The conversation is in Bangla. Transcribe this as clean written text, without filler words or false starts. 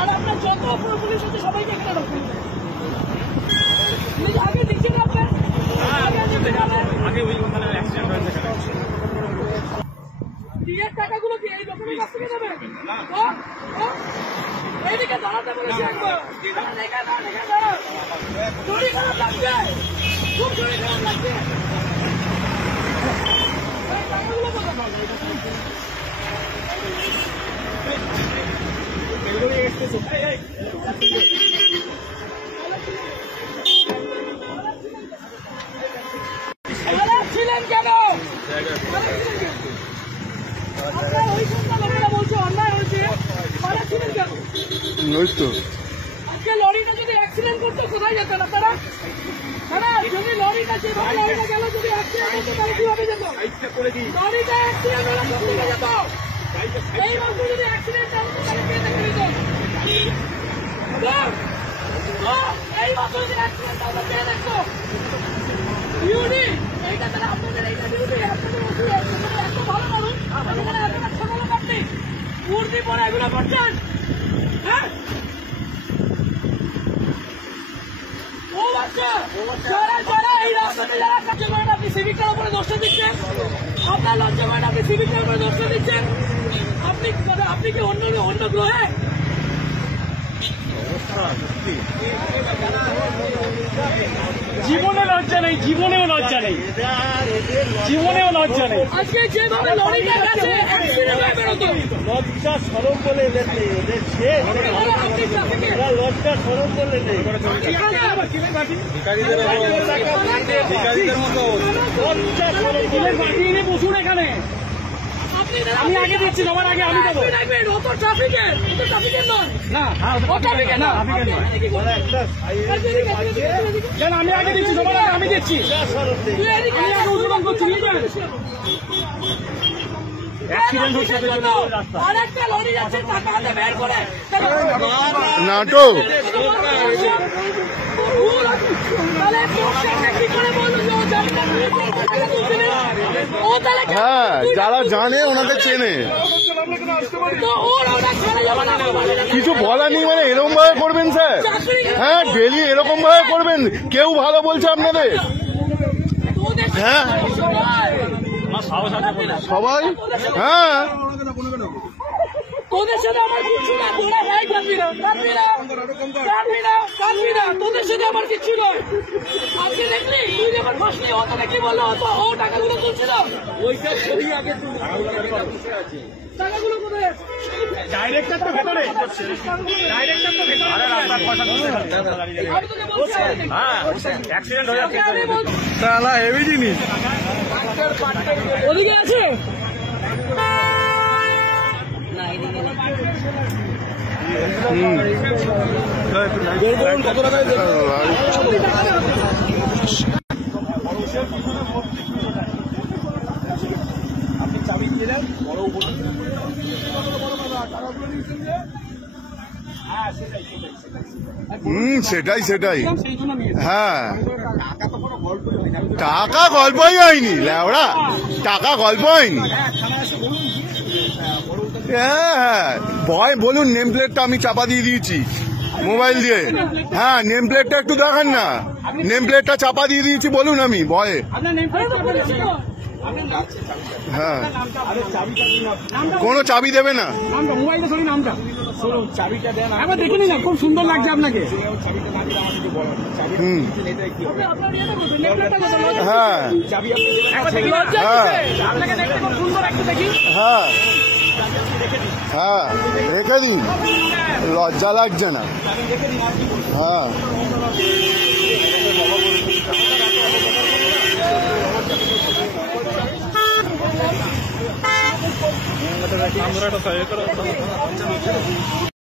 আর আপনার যত পুলিশ আছে সবাইকে এখানে রাখুন। আগে দিচ্ছেন আপনার বিয়ের টাকাগুলো কি এই লোকের কাছ থেকে দেবেন? এইদিকে দাঁড়াতে বলেছি একবার। শরীর খারাপ লাগছে, খুব শরীর খারাপ লাগছে। টাকাগুলো কোথায়? ছিলেন কেন? লোকেরা বলছে অন্যায় হয়েছে, ছিলেন কেন? আজকে লরিটা যদি অ্যাক্সিডেন্ট করতো কোথায় যেতেন আপনারা? যদি লরিটা যেভাবে লরিটা গেল যদি অ্যাক্সিডেন্ট করতো তাহলে কিভাবে যেত? লরিটা অ্যাক্সিডেন্ট হলে কোথায় যেত? এই মাত্র যদি অ্যাক্সিডেন্ট হতো তাহলে কে দেখে নিত? এই মাত্র যদি অ্যাক্সিডেন্ট হতো কে দেখতো? ডিউটি এইটা তাহলে আপনাদের এইটা ডিউটি আপনাদের এত ভালো মানুষ এখানে এতটা ছোট লোক আপনি মূর্তি পরে এগুলো করছেন? হ্যাঁ ও বাচ্চা যারা যারা এই রাস্তাতে যারা কাজ করেন আপনি সিভিকটার উপরে দোষটা দিচ্ছেন। আপনার লজ্জা করেন আপনি সিভিকটার উপরে দোষটা দিচ্ছেন। আপনি কি অন্য গ্রহে? জীবনে লজ্জা নেই, জীবনেও লজ্জা নেই, জীবনেও লজ্জা নেই। আজকে যেভাবে লরিটা গেছে অ্যাক্সিডেন্টে বেরোতো লজ্জা সরম বলে এদের নেই, ওদের লজ্জা সরম বলে নেই। বসুন এখানে, আমি আগে দিচ্ছি, আমার আগে আমি দেবো। আমি আগে দিচ্ছি, তোমার আগে আমি দিচ্ছি। নাটক হ্যাঁ, যারা জানে ওনাদের চেনে। কিছু বলার নেই মানে এরকম ভাবে করবেন স্যার? হ্যাঁ, ডেলি এরকম ভাবে করবেন? কেউ ভালো বলছে আপনাদের? হ্যাঁ সবাই, হ্যাঁ তোদের সাথে আমার কিচ্ছু না, তোরা ভাই কাঁদবি না, তোদের সাথে আমার কিচ্ছু নয়। আজকে দেখলি তুই যখন বসলি ও তোকে কি বললো? ও টাকাগুলো তুলছিল, টাকাগুলো কোথায়? ডাইরেক্টর তো ভেতরে, হেভি জিনিস ওদিকে আছে। কত টাকায় আপনি চাবি দিলেন বড় সেটাই সেটাই। হ্যাঁ, টাকা গল্পই হয়নি ল্যাওড়া, টাকা গল্প হয়নি। হ্যাঁ ভয় বলুন, নেম প্লেটটা আমি চাপা দিয়ে দিয়েছি মোবাইল দিয়ে। হ্যাঁ নেম প্লেটটা একটু দেখান না, নেম প্লেটটা চাপা দিয়ে দিয়েছি বলুন আমি ভয়ে। হ্যাঁ কোনো চাবি দেবে না, মোবাইলটা সরি নামটা চাবিটা দেন একবার দেখে নিন, খুব সুন্দর লাগছে আপনাকে। হ্যাঁ হ্যাঁ হ্যাঁ রেখে দিন, লজ্জা লাগছে না? হ্যাঁ আমরা